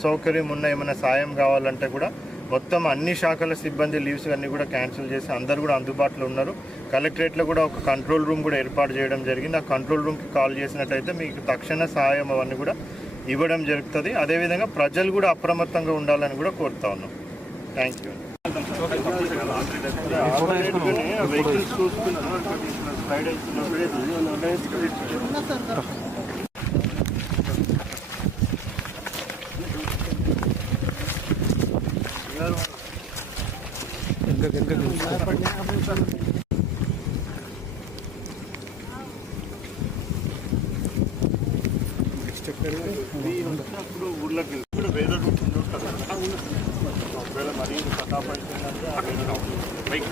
అసౌకర్యం ఉన్న ఏమైనా సాయం కావాలంటే కూడా మొత్తం అన్ని శాఖల సిబ్బంది లీవ్స్ అన్నీ కూడా క్యాన్సిల్ చేసి అందరూ కూడా అందుబాటులో ఉన్నారు. కలెక్టరేట్లో కూడా ఒక కంట్రోల్ రూమ్ కూడా ఏర్పాటు చేయడం జరిగింది. ఆ కంట్రోల్ రూమ్కి కాల్ చేసినట్టయితే మీకు తక్షణ సహాయం అవన్నీ కూడా ఇవ్వడం జరుగుతుంది. అదేవిధంగా ప్రజలు కూడా అప్రమత్తంగా ఉండాలని కూడా కోరుతా ఉన్నాం. Thank you. వెహికల్స్ చూసుకున్నాను. వచ్చినప్పుడు ఊర్లోకి కూడా వేరే రూట్ ఒకవేళ మరీ బైక్